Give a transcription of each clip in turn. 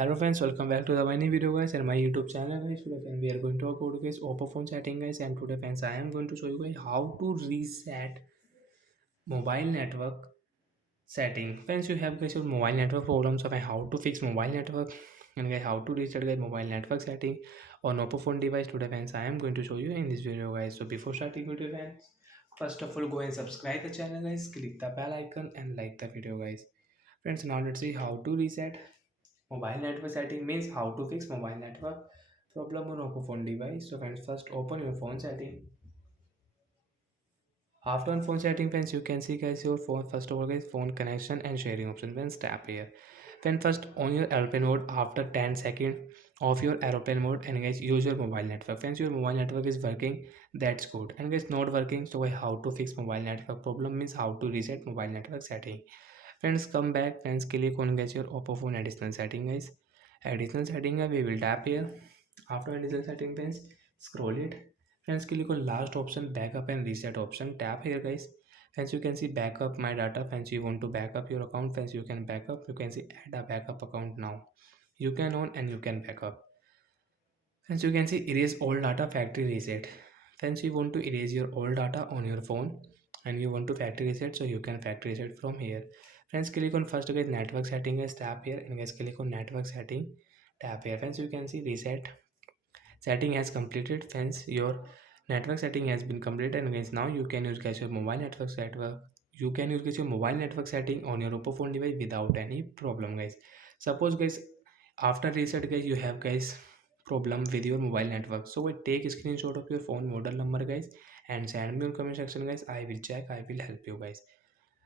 Hello friends, welcome back to the my new video guys and my YouTube channel guys. Today friends, we are going to talk about guys oppo phone setting guys, and today friends I am going to show you guys how to reset mobile network setting. Friends, you have guys your mobile network problems of how to fix mobile network and guys how to reset guys mobile network setting on oppo phone device. Today friends I am going to show you in this video guys. So before starting video friends, first of all go and subscribe the channel guys, click the bell icon and like the video guys. Friends, now let's see how to reset mobile network setting. Means how to fix mobile network problem on oppo phone device. So friends, first open your phone setting. After on phone setting friends, you can see guys your phone. First of all guys, phone connection and sharing option. Friends, tap here. Then first on your airplane mode, after 10 seconds of your aeroplane mode, and guys use your mobile network. Friends, your mobile network is working, that's good. And guys not working, so how to fix mobile network problem means how to reset mobile network setting. Friends, come back. Friends, click on guys your oppo phone additional setting guys. Additional setting we will tap here. After additional setting friends, scroll it. Friends, click on last option, backup and reset option. Tap here guys. Friends, you can see backup my data. Friends, you want to backup your account. Friends, you can backup. You can see add a backup account now. You can on and you can backup. Friends, you can see erase all data, factory reset. Friends, you want to erase your old data on your phone and you want to factory reset, so you can factory reset from here. Friends, click on first guys network setting guys, tap here and guys click on network setting, tap here. Friends, you can see reset setting has completed. Friends, your network setting has been completed and guys now you can use guys your mobile network. You can use guys your mobile network setting on your oppo phone device without any problem guys. Suppose guys after reset guys you have guys problem with your mobile network, so take a screenshot of your phone model number guys and send me in comment section guys. I will check, I will help you guys.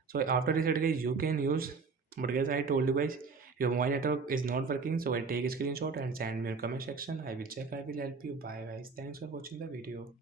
So after reset guys you can use, but guys I told you guys your mobile network is not working, so I take a screenshot and send me in comment section. I will check, I will help you. Bye guys, thanks for watching the video.